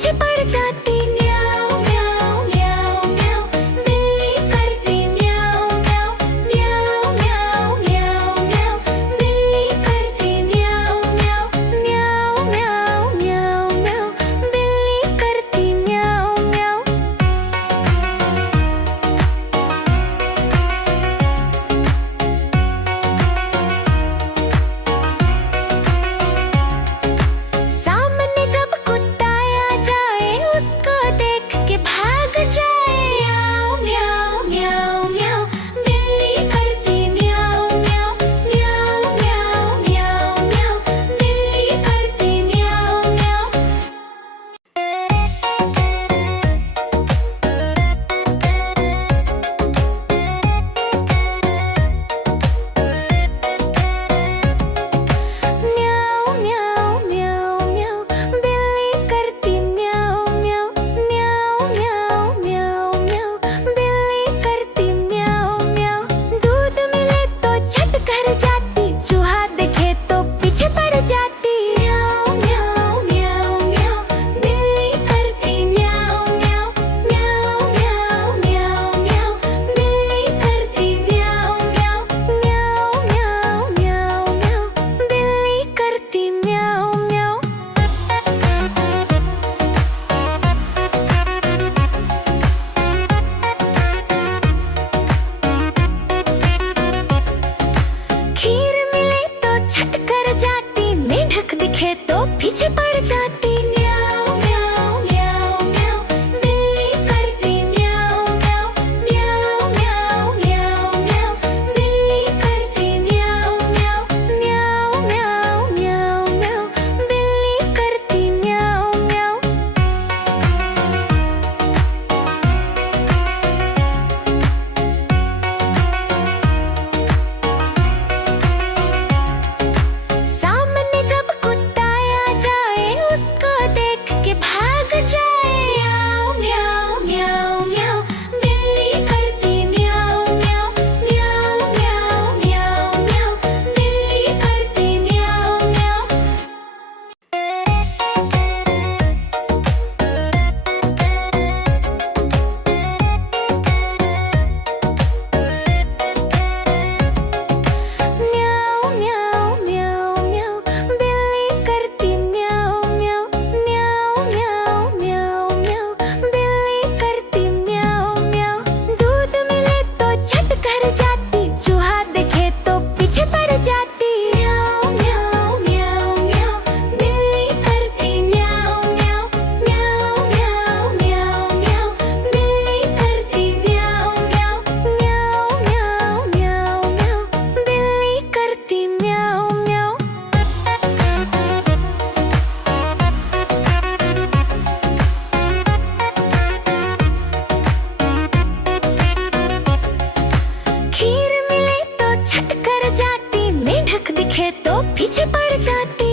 पीछे पड़ जाती। म्याऊं म्याऊं म्याऊं म्याऊं, बिल्ली करती म्याऊं म्याऊं। म्याऊं म्याऊं म्याऊं म्याऊं, बिल्ली करती म्याऊं म्याऊं। म्याऊं म्याऊं म्याऊं म्याऊं, बिल्ली करती म्याऊं म्याऊं। सामने जब कुत्ता आ जाए, उसको देख के भाग जाए। म्याऊं म्याऊं म्याऊं म्याऊं, बिल्ली करती म्याऊं म्याऊं। म्याऊं म्याऊं म्याऊं म्याऊं, बिल्ली करती म्याऊं म्याऊं। म्याऊं म्याऊं म्याऊं म्याऊं, बिल्ली करती म्याऊं म्याऊं। म्याऊं म्याऊं म्याऊं म्याऊं, बिल्ली करती म्याऊं म्याऊं। दूध मिले तो झट कर जाती, चूहा दिखे तो पीछे पड़ जाती। म्याऊं म्याऊं म्याऊं म्याऊं, बिल्ली करती म्याऊं म्याऊं। म्याऊं म्याऊं म्याऊं म्याऊं, बिल्ली करती म्याऊं म्याऊं। म्याऊं म्याऊं म्याऊं म्याऊं, बिल्ली करती म्याऊं म्याऊं। खीर मिले तो झट कर जाती, मेंढक दिखे तो पीछे पड़ जाती। म्याऊं म्याऊं म्याऊं म्याऊं, बिल्ली करती म्याऊं म्याऊं। म्याऊं म्याऊं म्याऊं म्याऊं, बिल्ली करती म्याऊं म्याऊं। म्याऊं म्याऊं म्याऊं म्याऊं, बिल्ली करती म्याऊं म्याऊं। सामने जब कुत्ता आ जाए, उसको देख के भाग जाए। म्याऊं म्याऊं म्याऊं म्याऊं, बिल्ली करती म्याऊं म्याऊं। म्याऊं म्याऊं म्याऊं म्याऊं, बिल्ली करती म्याऊं म्याऊं। म्याऊं म्याऊं म्याऊं म्याऊं, बिल्ली करती म्याऊं म्याऊं। म्याऊं म्याऊं म्याऊं म्याऊं, बिल्ली करती म्याऊं म्याऊं। दूध मिले तो झट कर जाती, चूहा दिखे तो पीछे पड़ जाती। म्याऊं म्याऊं म्याऊं म्याऊं, बिल्ली करती म्याऊं म्याऊं। म्याऊं म्याऊं म्याऊं म्याऊं, बिल्ली करती म्याऊं म्याऊं। म्याऊं म्याऊं म्याऊं म्याऊं, बिल्ली करती म्याऊं म्याऊं। खीर मिले तो झट कर जाती, मेंढक दिखे तो पीछे पड़ जाती।